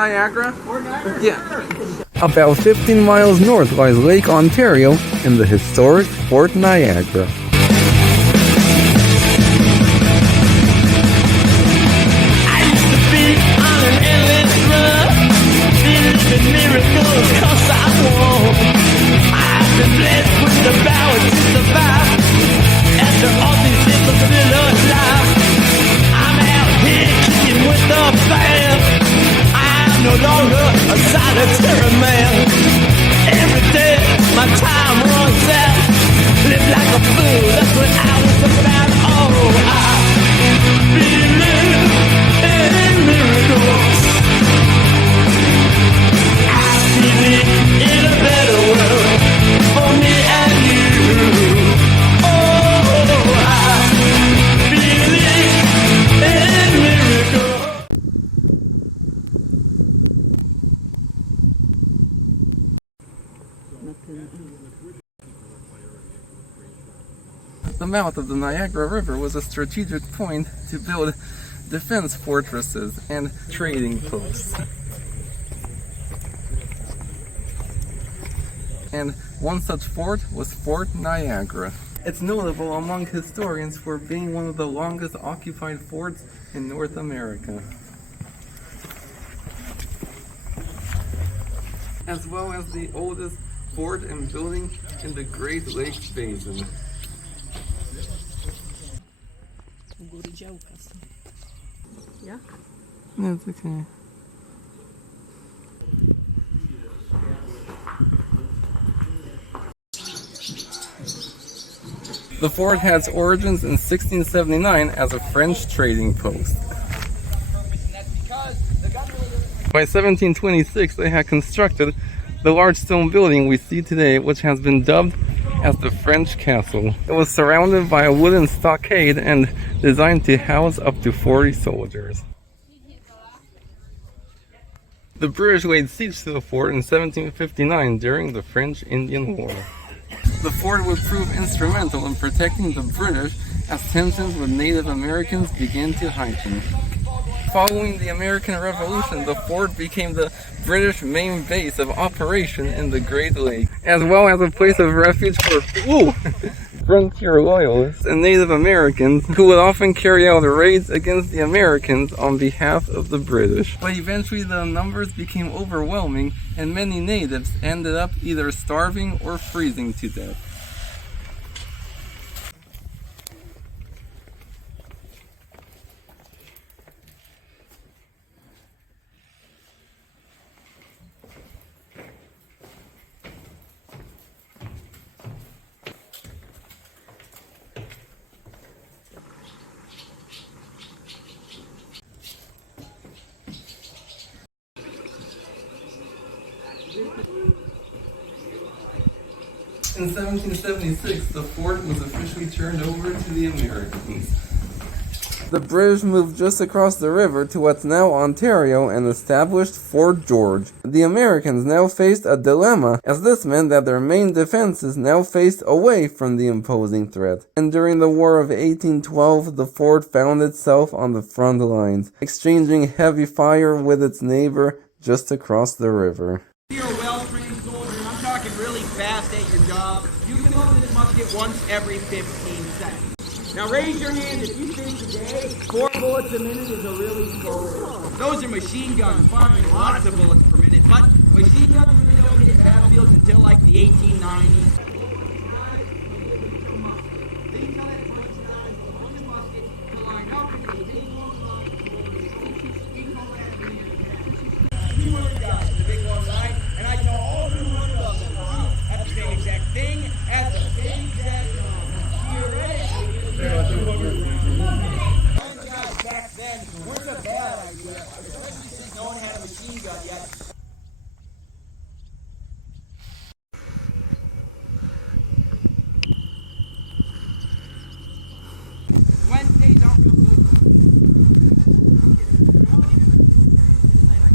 Niagara? Fort Niagara? Yeah. About 15 miles north lies Lake Ontario in the historic Fort Niagara. Miracles, 'cause I won. I've been blessed with the power to survive. After all these years of still alive, I'm out here kicking with the band. I'm no longer a solitary man. Every day my time runs out. Live like a fool, that's what I was about. Oh, I believe in miracles. In a better world for me and you. Oh, I believe in miracles. The mouth of the Niagara River was a strategic point to build defense fortresses and trading posts. And one such fort was Fort Niagara. It's notable among historians for being one of the longest occupied forts in North America, as well as the oldest fort and building in the Great Lakes Basin. Yeah? That's okay. The fort has origins in 1679 as a French trading post. By 1726, they had constructed the large stone building we see today, which has been dubbed as the French Castle. It was surrounded by a wooden stockade and designed to house up to 40 soldiers. The British laid siege to the fort in 1759 during the French-Indian War. The fort would prove instrumental in protecting the British as tensions with Native Americans began to heighten. Following the American Revolution, the fort became the British main base of operation in the Great Lakes, as well as a place of refuge for frontier loyalists and Native Americans who would often carry out raids against the Americans on behalf of the British. But eventually the numbers became overwhelming and many natives ended up either starving or freezing to death. In 1776, the fort was officially turned over to the Americans. The British moved just across the river to what's now Ontario and established Fort George. The Americans now faced a dilemma, as this meant that their main defenses now faced away from the imposing threat. And during the War of 1812, the fort found itself on the front lines, exchanging heavy fire with its neighbor just across the river. You're a well-trained soldier, and I'm talking really fast at your job. You can load this musket once every 15 seconds. Now raise your hand if you think today 4 bullets a minute is a really slow rate. Those are machine guns firing lots of bullets per minute, but machine guns really don't hit battlefields until like the 1890s. Back then, was a bad idea, especially since no one had a machine gun yet. Wednesdays aren't real good.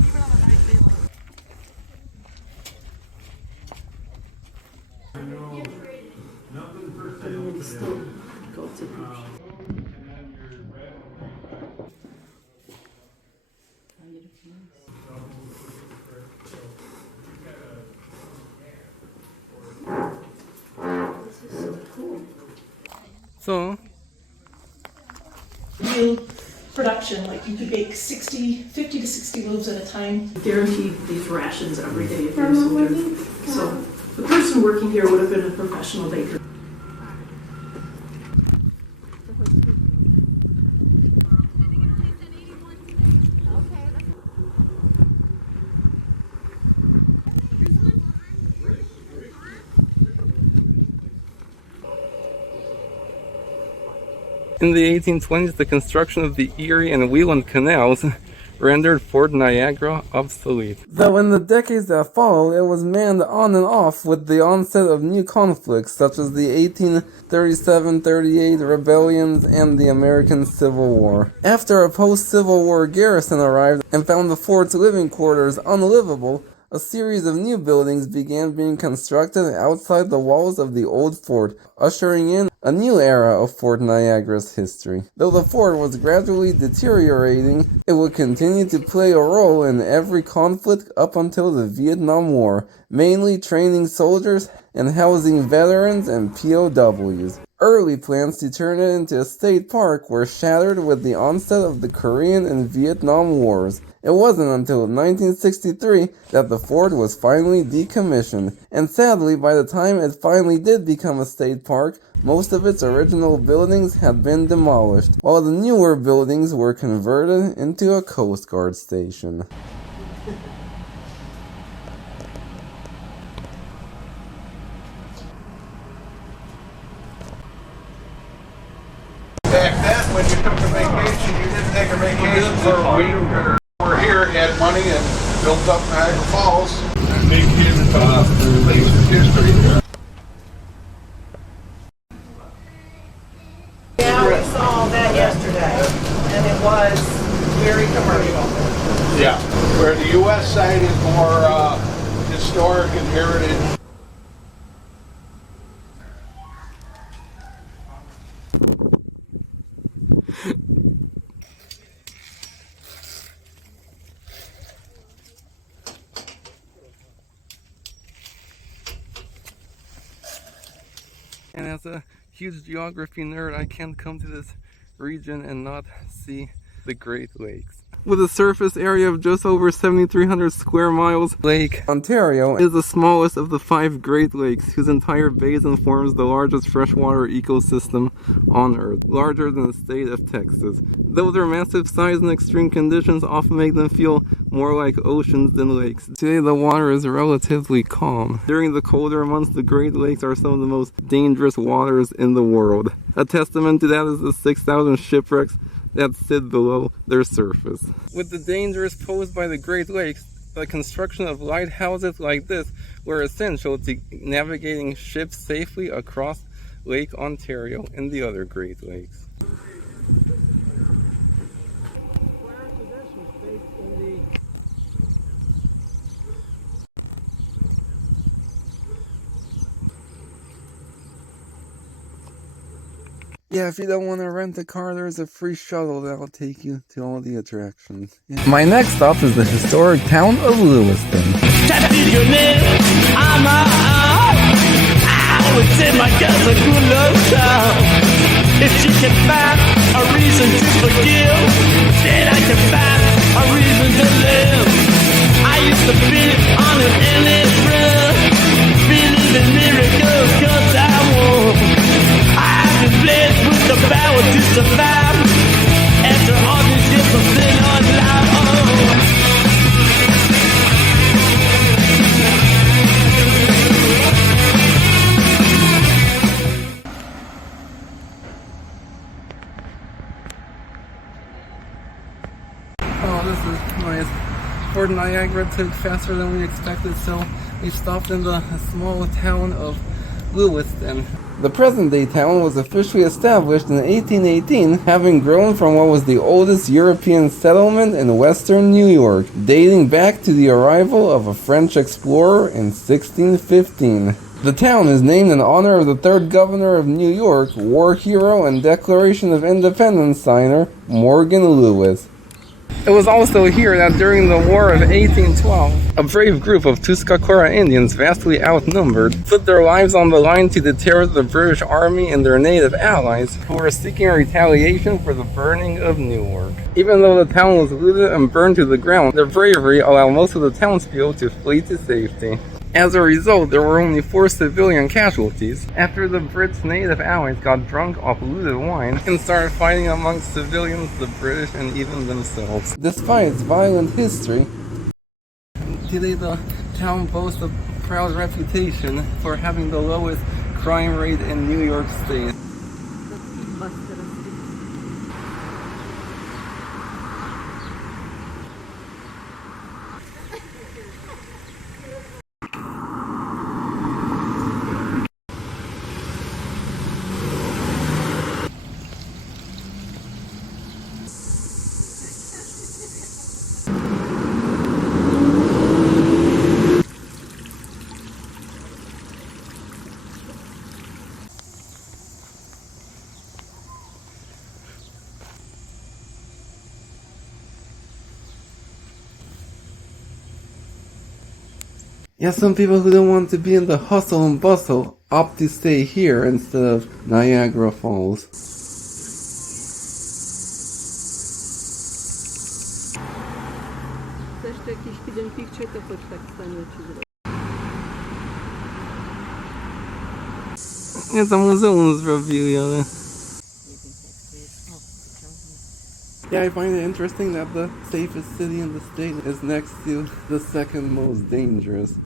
Even on a nice day like So, Real production, like you could bake 50 to 60 loaves at a time. Guaranteed these rations every day if you're a soldier. So the person working here would have been a professional baker. in the 1820s, the construction of the Erie and Wheeland canals rendered Fort Niagara obsolete. Though in the decades that followed, it was manned on and off with the onset of new conflicts such as the 1837-38 rebellions and the American Civil War. After a post-Civil War garrison arrived and found the fort's living quarters unlivable, a series of new buildings began being constructed outside the walls of the old fort, ushering in a new era of Fort Niagara's history. Though the fort was gradually deteriorating, it would continue to play a role in every conflict up until the Vietnam War, mainly training soldiers and housing veterans and POWs. Early plans to turn it into a state park were shattered with the onset of the Korean and Vietnam Wars. It wasn't until 1963 that the fort was finally decommissioned, and sadly, by the time it finally did become a state park, most of its original buildings had been demolished, while the newer buildings were converted into a Coast Guard station. Back then, when you took a vacation, you didn't take a vacation for a week. We're here, had money, and built up Niagara Falls. And they came to place of history. Yeah, we saw that yesterday, and it was very commercial. Yeah. Where the U.S. side is more historic and heritage. And as a huge geography nerd, I can't come to this region and not see the Great Lakes. With a surface area of just over 7,300 square miles, Lake Ontario is the smallest of the 5 Great Lakes, whose entire basin forms the largest freshwater ecosystem on Earth, larger than the state of Texas. Though their massive size and extreme conditions often make them feel more like oceans than lakes, today the water is relatively calm. During the colder months, the Great Lakes are some of the most dangerous waters in the world. A testament to that is the 6,000 shipwrecks that sit below their surface. With the dangers posed by the Great Lakes, the construction of lighthouses like this were essential to navigating ships safely across Lake Ontario and the other Great Lakes. Yeah, if you don't want to rent a car, there's a free shuttle that'll take you to all the attractions. Yeah. My next stop is the historic town of Lewiston. Tattooed your name on my arm. I would say my girl's a good love child. If she can find a reason to forgive, then I can find a reason to live. I used to be on an endless run, believe in miracles 'cause I won. I've been blessed with the power to survive. After all these years, I'm still alive. Oh, this is nice. Fort Niagara took faster than we expected, so we stopped in the small town of Lewiston. The present-day town was officially established in 1818, having grown from what was the oldest European settlement in western New York, dating back to the arrival of a French explorer in 1615. The town is named in honor of the 3rd Governor of New York, war hero and Declaration of Independence signer, Morgan Lewis. It was also here that during the War of 1812, a brave group of Tuscarora Indians, vastly outnumbered, put their lives on the line to deter the British Army and their native allies, who were seeking retaliation for the burning of Newark. Even though the town was looted and burned to the ground, their bravery allowed most of the townspeople to flee to safety. As a result, there were only 4 civilian casualties after the Brits' native allies got drunk off looted wine and started fighting amongst civilians, the British, and even themselves. Despite its violent history, Today, the town boasts a proud reputation for having the lowest crime rate in New York State. yeah, some people who don't want to be in the hustle and bustle opt to stay here instead of Niagara Falls. It's a museum's review, ale... Yeah, I find it interesting that the safest city in the state is next to the second most dangerous.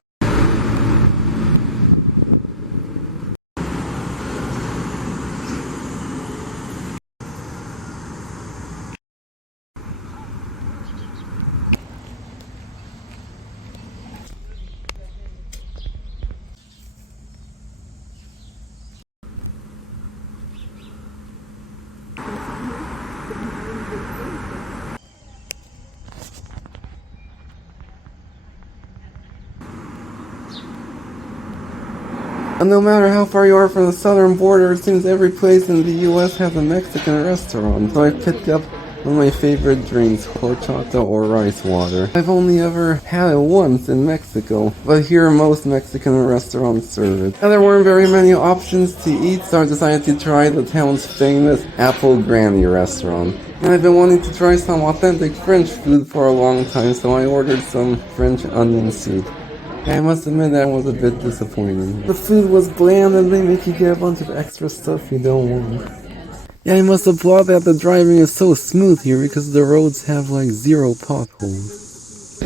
And no matter how far you are from the southern border, it seems every place in the US has a Mexican restaurant. So I picked up one of my favorite drinks, horchata or rice water. I've only ever had it once in Mexico, but here most Mexican restaurants serve it. And there weren't very many options to eat, so I decided to try the town's famous Apple Granny restaurant. And I've been wanting to try some authentic French food for a long time, so I ordered some French onion soup. I must admit that was a bit disappointing. The food was bland and they make you get a bunch of extra stuff you don't want. Yeah, I must applaud that the driving is so smooth here because the roads have like 0 potholes.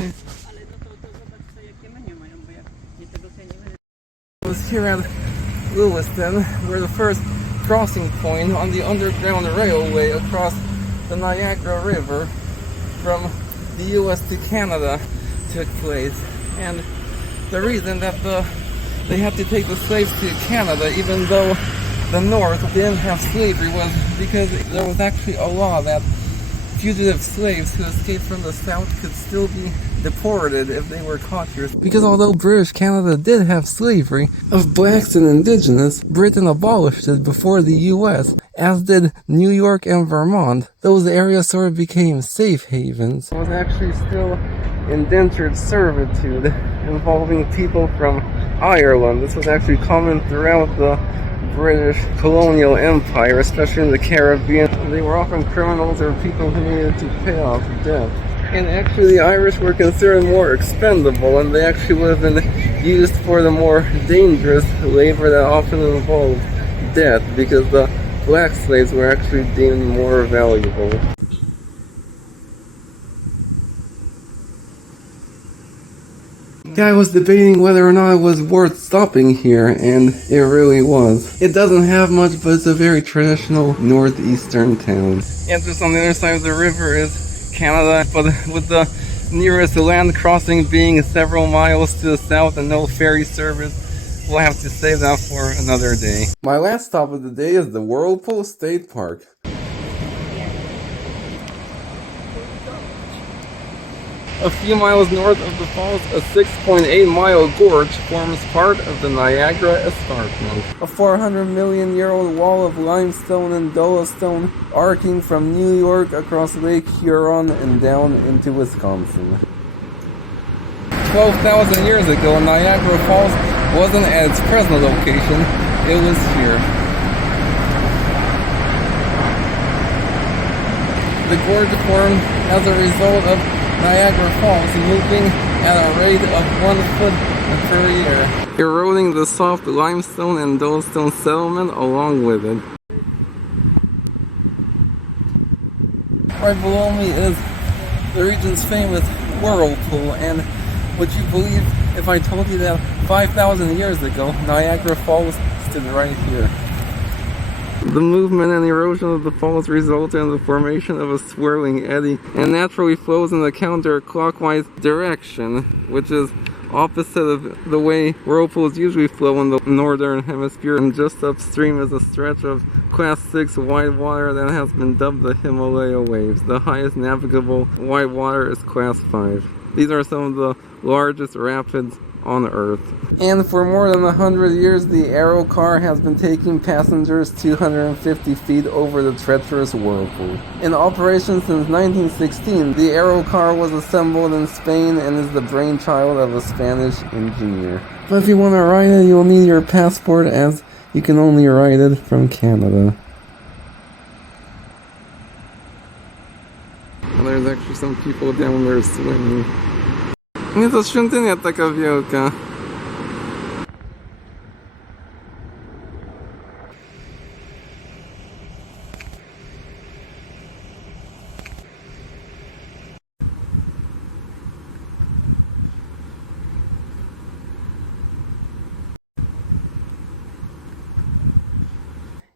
I was here at Lewiston, where the first crossing point on the underground railway across the Niagara River from the US to Canada took place. And the reason that they had to take the slaves to Canada, even though the North didn't have slavery, was because there was actually a law that fugitive slaves who escaped from the South could still be deported if they were caught here. Because although British Canada did have slavery of blacks and indigenous, Britain abolished it before the US, as did New York and Vermont. Those areas sort of became safe havens. It was actually still indentured servitude involving people from Ireland. This was actually common throughout the British colonial empire, especially in the Caribbean. They were often criminals or people who needed to pay off debt. And actually the Irish were considered more expendable, and they actually would have been used for the more dangerous labor that often involved death, because the black slaves were actually deemed more valuable. Yeah, I was debating whether or not it was worth stopping here, and it really was. It doesn't have much, but it's a very traditional northeastern town. And just on the other side of the river is Canada, but with the nearest land crossing being several miles to the south and no ferry service, we'll have to save that for another day. My last stop of the day is the Whirlpool State Park. A few miles north of the falls, a 6.8-mile gorge forms part of the Niagara Escarpment. A 400 million year old wall of limestone and dolostone arcing from New York across Lake Huron and down into Wisconsin. 12,000 years ago, Niagara Falls wasn't at its present location, it was here. The gorge formed as a result of Niagara Falls moving at a rate of 1 foot per year, eroding the soft limestone and dolostone settlement along with it. Right below me is the region's famous whirlpool, and would you believe if I told you that 5,000 years ago, Niagara Falls stood right here? The movement and erosion of the falls resulted in the formation of a swirling eddy and naturally flows in a counterclockwise direction, which is opposite of the way whirlpools usually flow in the northern hemisphere, and just upstream is a stretch of Class 6 white water that has been dubbed the Himalaya Waves. The highest navigable white water is Class 5. These are some of the largest rapids on Earth. And for more than 100 years, the aerocar has been taking passengers 250 feet over the treacherous whirlpool. In operation since 1916, the aerocar was assembled in Spain and is the brainchild of a Spanish engineer. But if you want to ride it, you'll need your passport, as you can only ride it from Canada. And there's actually some people down there swimming. Nie, to świątynia taka wielka.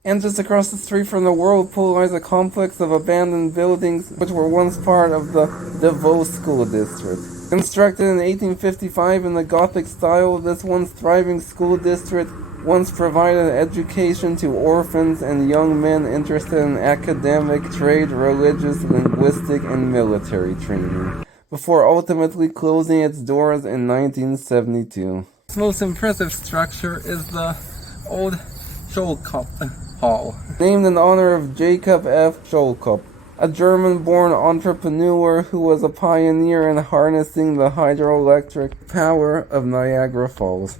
And just across the street from the whirlpool lies a complex of abandoned buildings which were once part of the Deveaux school district. Constructed in 1855 in the Gothic style, this once thriving school district once provided education to orphans and young men interested in academic, trade, religious, linguistic, and military training, before ultimately closing its doors in 1972. Its most impressive structure is the old Shuttle Hall. Named in honor of Jacob F. Shuttle, a German-born entrepreneur who was a pioneer in harnessing the hydroelectric power of Niagara Falls.